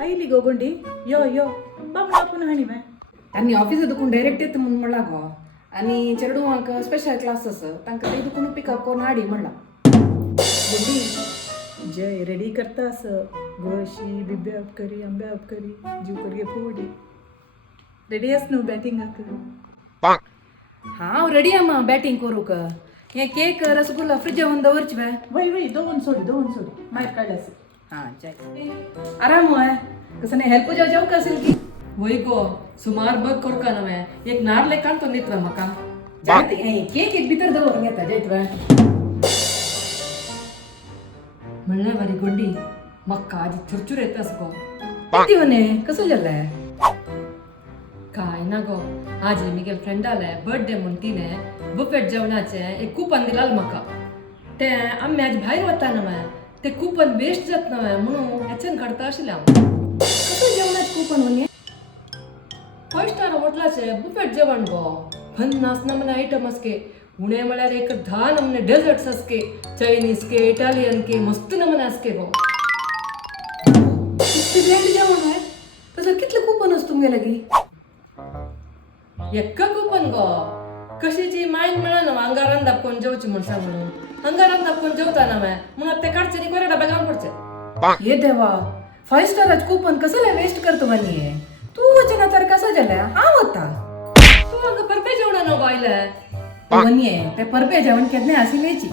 Oily गो गोंडी यो यो बामण आपण हाणी मॅ आनी ऑफिस दुखून डायरेक्ट येता म्हणून म्हणला गो आनी चेडूवांक स्पेशल क्लासेस तांकां ते दुखून पिकअप करून हाडी म्हणला. गोंडी जय रेडी करता अस गोशी बिब्या अपकरी आंब्या अपकरी जीव करगे फोडी रेडी आस न्हू बॅटिंगाक हांव रेडी आहा मा बॅटिंग करूक. हे केक रसगुल्ला फ्रिज वन दवरची बाय. वय दोन सोडी मागीर काडल्यास हां जाय आराम होय कसं नाही हेल्प जाव कसेल की वय गो सुमार बघ करका नवे एक नारले काढतो नीत म्हाका जायते केक एक भितर दवरून येता जायत बाय. म्हणलें बरी गोंडी म्हाका आजी चुरचूर येतास गो. किती म्हणे कसं जाल्लें काय ना गो आजी मिगे फ्रेंड आले बर्थडे म्हूण तिने बुफेट जेवणाचे एक कुपन दिलाल म्हाका. ते आमी आज भायर वता नवे ते कुपन वेस्ट जात नवे म्हणून हेच्यान काडता आशिल्लें हांव. कसं जेवणात कुपन म्हणे 5 स्टार हॉटेलाचे बुफेट जेवण गो. पन्नास नमुने आयटम असके उणे म्हळ्यार एक 10 नमुने डेझर्ट्स असके चायनीज के इटालियन के मस्त नमुने असके गो. किती ब्रँड जेवण आहे तसं कितलं कुपन असतं तुमगे लागी. एक्का कुपन गो कशीची मायन म्हणा ना अंगारान दाखवून जेवची म्हण सांगून अंगारान दाखवून जेवता ना म्हणून ते काढचे नी बरे डबे घालून पडचे. ये देवा 5 स्टाराच कुपन कसं वेस्ट करतो म्हणे तू वचना तर कसं जाल्या हांव वता. तू हांगा परबे जेवणा न्हू बायले म्हणे ते परबे जेवण केन्ना आशिल्लेची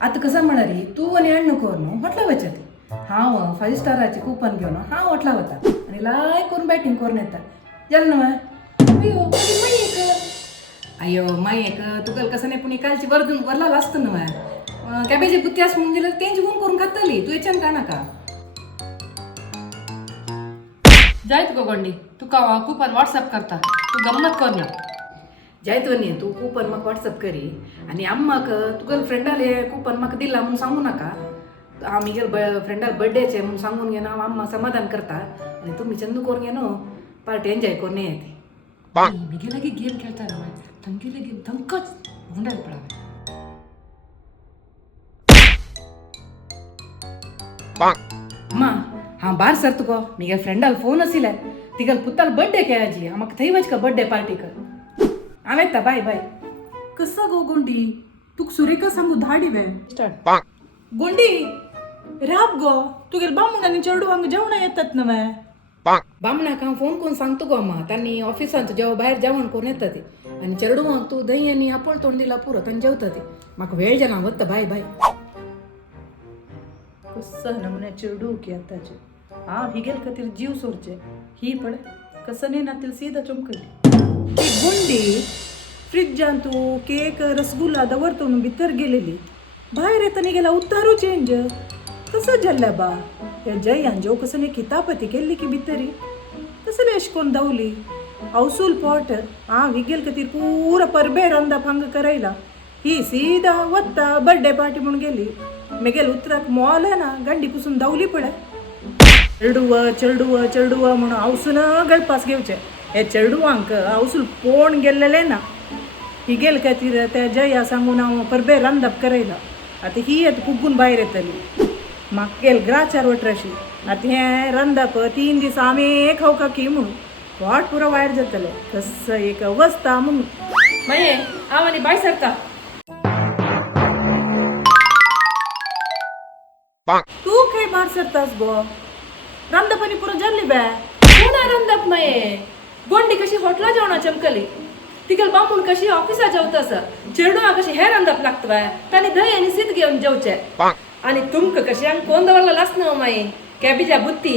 आतां कसं म्हणा रे तू आनी अण्ण कर न्हू हॉटला वचत हांव 5 स्टाराचे कुपन घेवन हांव हॉटला वता आनी लाय करून बॅटिंग करून येता जालें न्हू. अयो मायेक तुका कसं नाही पुणी कालची वरदून वरला असतं न्हू कॅबेजी बुत्ती आस म्हणून गेल्यार तेंच गुण करून खातली तू हेच्यान काय नाका. जायत गो गोंडी तुका कुपन व्हॉट्सअप करता तू गम्मत कर ना. जायत न्ही तू कुपन म्हाका व्हॉट्सअप करी आनी अम्माक तुगेल फ्रेंडाले कुपन म्हाका दिला म्हणून सांगू नाका. हांव मिगेल फ्रेंडाल बर्थडेचे म्हणून सांगून घेवन हांव अम्मा समाधान करता आनी तुमी चंदू करून घे न्हू पार्टी एन्जॉय करून येते. मिगे लागी गेम खेळता ना तांगे लागी धमकच गुंडायला पडावे. अम्मा हांव भायर सरता गो मिगे फ्रेंडाल फोन आशिल्ले तिगेल पुताल बर्थडे केयाजी हांव म्हाका थंय वचका बर्थडे पार्टी कर. हांव येता बाय बाय. कसं गो गोंडी तुक सुरेखा सांगू धाडी वे स्टार्ट गोंडी राब गो तुगेल बामण आनी चेडूवांक जेवणा येतात नवे. बामणाक हांव फोन करून सांगतो गो अम्मा तांणी ऑफिसांत जेव भायर जेवण करून येता ती आनी चेडूवांक तूं दही आनी आपोळ तोंड दिला पुरो तांणी जेवता ती म्हाका वेळ जाना वता बाय बाय. कसं नमुने चेडू की आताचे हांव हिगेल खातीर जीव सोडचे ही पळय कसं नाही नातील सीधा चमकली. ही गुंडी फ्रिजान तू केक रसगुल्ला दवरतो म्हणून भितर गेलेली भायर येताना गेला उतारू चेंज कसं जाल्ल्या बा. या जयान जेव कसं नाही कितापती केल्ली की भितरी कसं लेश कोण दावली अवसूल पॉट हांव हिगेल खातीर पुरा परबे रंदा फांग करायला ही सीधा वत्ता बर्थडे पार्टी म्हणून गेली मेगेल उतराक मोला ना गंडी कुसून दावली पळय. चेडूव म्हणून अवसून गळपास घेवचे हे चेडूवांक अवसूल पोण गेल्लेले ना हिगेल खातीर त्या जया सांगून हांव परबे रांदप करायला. आतां ही येता कुग्गून भायर येतली म्हाका गेल ग्राचार वट्राशी आतां हें रांदप 3 दीस आमी खावका की म्हणून पोट पुरो वायर जातलें कसं एक अवस्था म्हणून. माये हांव आनी भायर सरता. तू खंय भायर सरतास गो रांदपानी पुरो जाल्ली बे. कोणा रांदप माये गोंडी कशी हॉटेला जेवणा चमकली तिगेल बामूण कशी ऑफिसा जेवता आसा चेडूआ कशी हे रांदप लागता तांणी दही आनी शीत घेवन जेवचे आनी तुमकां कशी हांगा कोण दवरला आसना माये कॅबेजा बुत्ती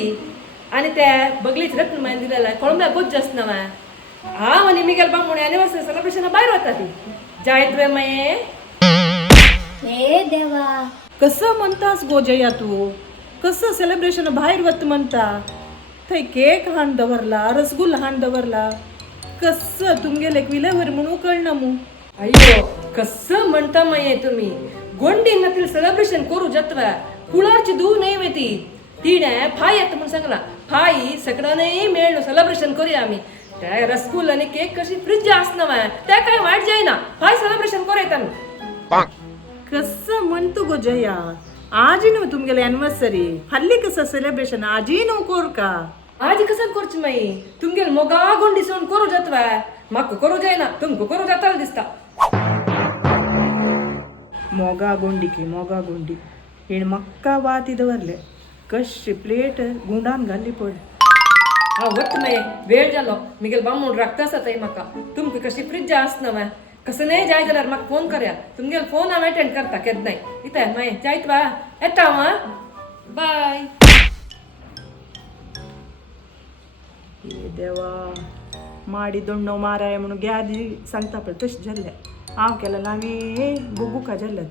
आनी ते बगलीच रत्न मायन दिलेले कोळंब्या बोज्ज आसना माय. हांव आनी मिगेल बामूण एनिवर्सरी सेलिब्रेशना भायर वता ती जायत वे माये. हे देवा कसं म्हणतास गो जया तू कसं सेलिब्रेशन भायर वत म्हणता थंय केक हाण दवरला रसगुल्ला हाण दवरला कसं तुमगेले एक विलेवर म्हणून कळना मू. अय्यो कसं म्हणता माये तुम्ही गोंडी नातील सेलिब्रेशन करू जत्वा कुळाची दूव नाही वेती तिणे फाय येता म्हणून सांगला फाई सगळ्यांनी मेळून सेलिब्रेशन करूया आमी. त्या रसगुल्ला आनी केक कशी फ्रिज आसना माय त्या काय वाट जायना फाय सेलिब्रेशन करूया आमी. कसं म्हणतो गो जया आजी न्हू तुमगेले एनिवर्सरी हल्ली कसं सेलिब्रेशन आजी न्हू कोर का आजी कसं करची माई तुमगेल मोगा गोंडी सोन करू जातवा म्हाका करू जायना तुमका करू जाताला दिसता मोगा गोंडी हेण मक्का वाती दवरले कशी प्लेट गुंडान घाल्ली पड हा वत माये वेळ जालो मिगेल बामून राखता आसा थंय म्हाका तुमका कशी फ्रिज आसना कसं नाही जाय जाल्यार म्हाका फोन करया तुमगेल फोन हांव अटेंड करता केन्नाय इता माये जायत वा येता हांव बाय हे देवा माडी दोंडो माराय म्हणून ग्यादी सांगता पळय तशें जाल्लें हांव केलें आमी बुगुका जाल्लें